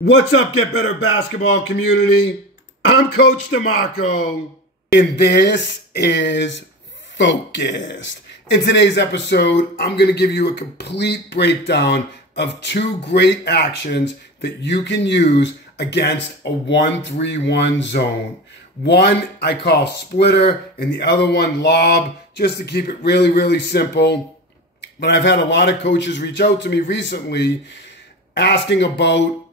What's up, Get Better Basketball community? I'm Coach DeMarco, and this is Focused. In today's episode, I'm going to give you a complete breakdown of two great actions that you can use against a 1-3-1 zone. One I call splitter, and the other one lob, just to keep it really, really simple. But I've had a lot of coaches reach out to me recently asking about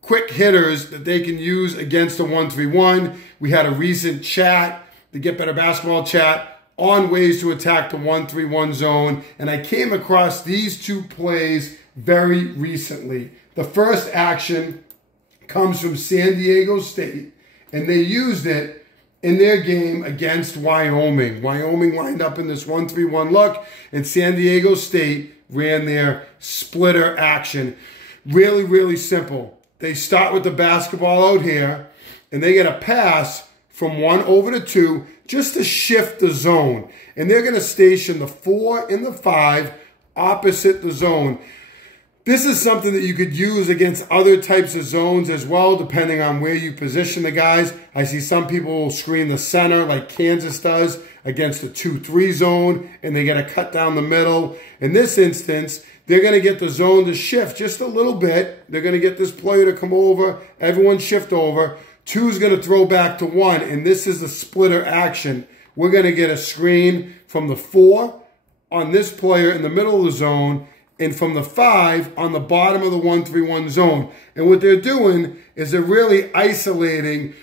quick hitters that they can use against a 1-3-1. We had a recent chat, the Get Better Basketball chat, on ways to attack the 1-3-1 zone. And I came across these two plays very recently. The first action comes from San Diego State, and they used it in their game against Wyoming. Wyoming lined up in this 1-3-1 look, and San Diego State ran their splitter action. Really, really simple. They start with the basketball out here, and they get a pass from 1 over to 2 just to shift the zone. And they're going to station the 4 and the 5 opposite the zone. This is something that you could use against other types of zones as well, depending on where you position the guys. I see some people will screen the center like Kansas does against the 2-3 zone, and they get a cut down the middle. In this instance, they're going to get the zone to shift just a little bit. They're going to get this player to come over. Everyone shift over. 2 is going to throw back to 1, and this is the splitter action. We're going to get a screen from the 4 on this player in the middle of the zone, and from the 5 on the bottom of the 1-3-1 zone. And what they're doing is they're really isolating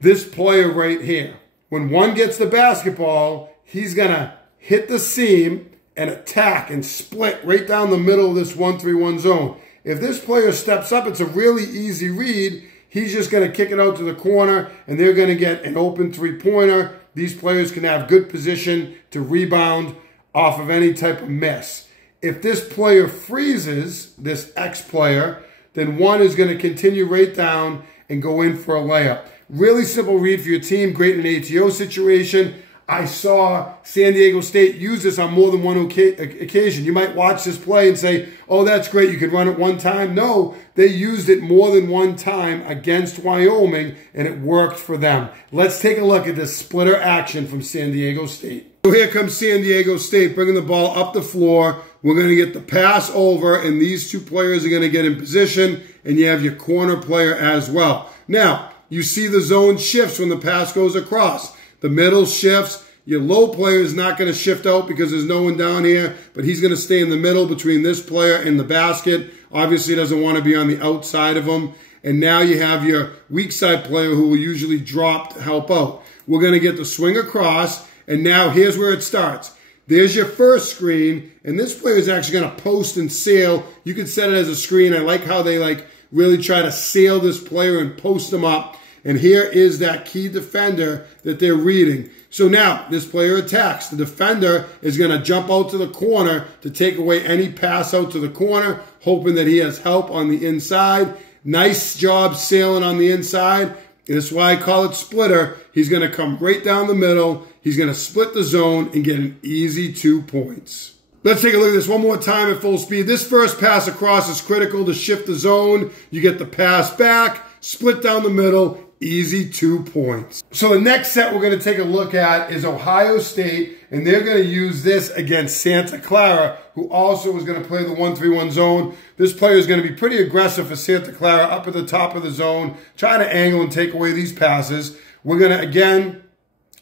this player right here. When 1 gets the basketball, he's going to hit the seam and attack and split right down the middle of this 1-3-1 zone. If this player steps up, it's a really easy read. He's just going to kick it out to the corner, and they're going to get an open three-pointer. These players can have good position to rebound off of any type of miss. If this player freezes, this X player, then 1 is going to continue right down and go in for a layup. Really simple read for your team, great in an ATO situation. I saw San Diego State use this on more than one occasion. You might watch this play and say, oh, that's great, you can run it one time. No, they used it more than one time against Wyoming, and it worked for them. Let's take a look at this splitter action from San Diego State. So here comes San Diego State bringing the ball up the floor. We're going to get the pass over, and these two players are going to get in position, and you have your corner player as well. Now, you see the zone shifts when the pass goes across. The middle shifts. Your low player is not going to shift out because there's no one down here, but he's going to stay in the middle between this player and the basket. Obviously, doesn't want to be on the outside of him. And now you have your weak side player who will usually drop to help out. We're going to get the swing across, and now here's where it starts. There's your first screen, and this player is actually going to post and sail. You could set it as a screen. I like how they really try to sail this player and post them up. And here is that key defender that they're reading. So now this player attacks. The defender is going to jump out to the corner to take away any pass out to the corner, hoping that he has help on the inside. Nice job sailing on the inside. That's why I call it splitter. He's going to come right down the middle. He's going to split the zone and get an easy 2 points. Let's take a look at this one more time at full speed. This first pass across is critical to shift the zone. You get the pass back, split down the middle, easy 2 points. So the next set we're going to take a look at is Ohio State, and they're going to use this against Santa Clara, who also is going to play the 1-3-1 zone. This player is going to be pretty aggressive for Santa Clara up at the top of the zone, trying to angle and take away these passes. We're going to, again,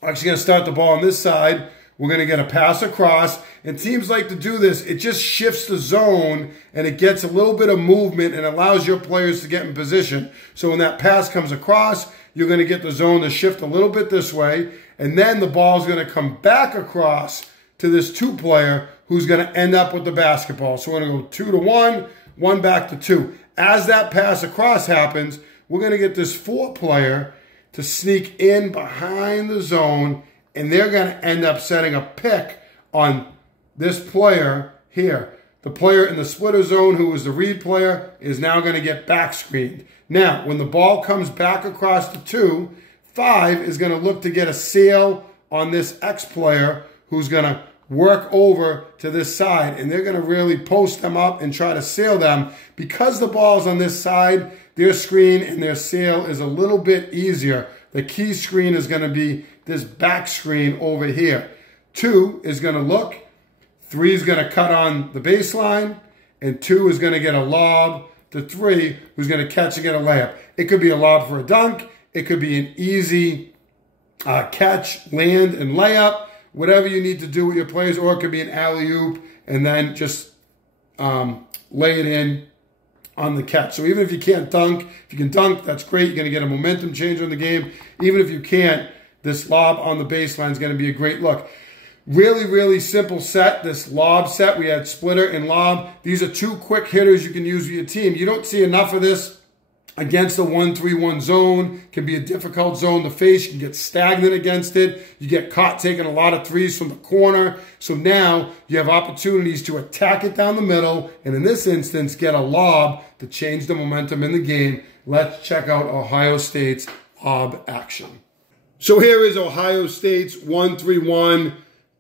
actually going to start the ball on this side. We're going to get a pass across, and teams like to do this. It just shifts the zone, and it gets a little bit of movement and allows your players to get in position. So when that pass comes across, you're going to get the zone to shift a little bit this way, and then the ball is going to come back across to this 2 player who's going to end up with the basketball. So we're going to go 2 to 1, 1 back to 2. As that pass across happens, we're going to get this 4 player to sneak in behind the zone, and they're going to end up setting a pick on this player here. The player in the splitter zone, who was the read player, is now going to get back screened. Now, when the ball comes back across the 2, 5 is going to look to get a sail on this X player who's going to work over to this side, and they're going to really post them up and try to sail them. Because the ball's on this side, their screen and their sail is a little bit easier. The key screen is going to be this back screen over here. 2 is going to look, 3 is going to cut on the baseline, and 2 is going to get a lob to 3, who's going to catch and get a layup. It could be a lob for a dunk. It could be an easy catch, land, and layup, whatever you need to do with your players, or it could be an alley-oop and then just lay it in on the catch. So even if you can't dunk, if you can dunk, that's great. You're going to get a momentum changer in the game. Even if you can't, this lob on the baseline is going to be a great look. Really, really simple set, this lob set. We had splitter and lob. These are 2 quick hitters you can use with your team. You don't see enough of this against the 1-3-1 zone. Can be a difficult zone to face. You can get stagnant against it. You get caught taking a lot of threes from the corner. So now you have opportunities to attack it down the middle, and in this instance, get a lob to change the momentum in the game. Let's check out Ohio State's lob action. So here is Ohio State's 1-3-1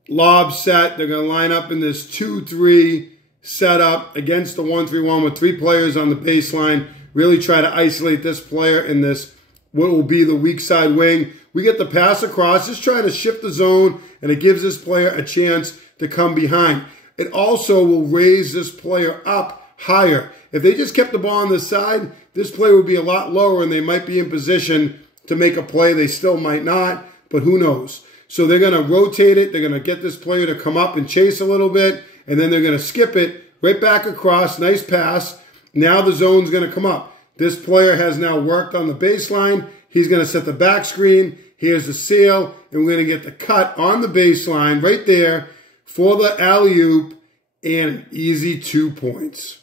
lob set. They're going to line up in this 2-3 setup against the 1-3-1 with 3 players on the baseline. Really try to isolate this player in this, what will be the weak side wing. We get the pass across, just trying to shift the zone, and it gives this player a chance to come behind. It also will raise this player up higher. If they just kept the ball on the side, this player would be a lot lower, and they might be in position to make a play. They still might not, but who knows? So they're going to rotate it. They're going to get this player to come up and chase a little bit, and then they're going to skip it right back across. Nice pass. Now the zone's going to come up. This player has now worked on the baseline. He's going to set the back screen. Here's the seal, and we're going to get the cut on the baseline right there for the alley-oop and an easy 2 points.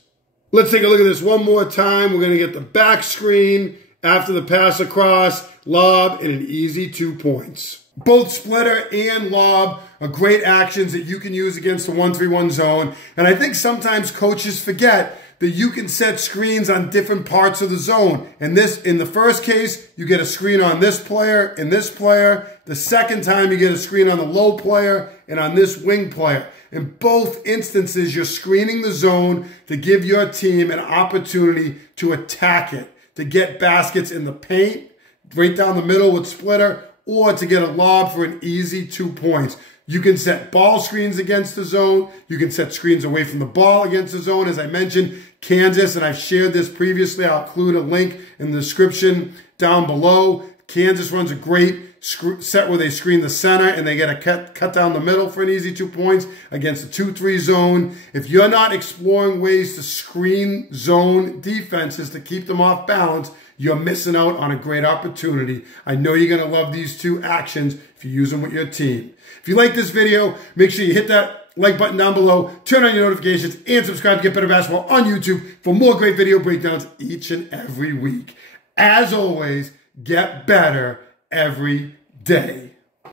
Let's take a look at this one more time. We're going to get the back screen after the pass across, lob, and an easy 2 points. Both splitter and lob are great actions that you can use against the 1-3-1 zone. And I think sometimes coaches forget that you can set screens on different parts of the zone. And this, in the first case, you get a screen on this player and this player. The second time, you get a screen on the low player and on this wing player. In both instances, you're screening the zone to give your team an opportunity to attack it, to get baskets in the paint, right down the middle with splitter, or to get a lob for an easy 2 points. You can set ball screens against the zone. You can set screens away from the ball against the zone. As I mentioned, Kansas, and I've shared this previously. I'll include a link in the description down below. Kansas runs a great set where they screen the center and they get a cut down the middle for an easy 2 points against a 2-3 zone. If you're not exploring ways to screen zone defenses to keep them off balance, you're missing out on a great opportunity. I know you're going to love these 2 actions if you use them with your team. If you like this video, make sure you hit that like button down below, turn on your notifications, and subscribe to Get Better Basketball on YouTube for more great video breakdowns each and every week. As always, get better every day.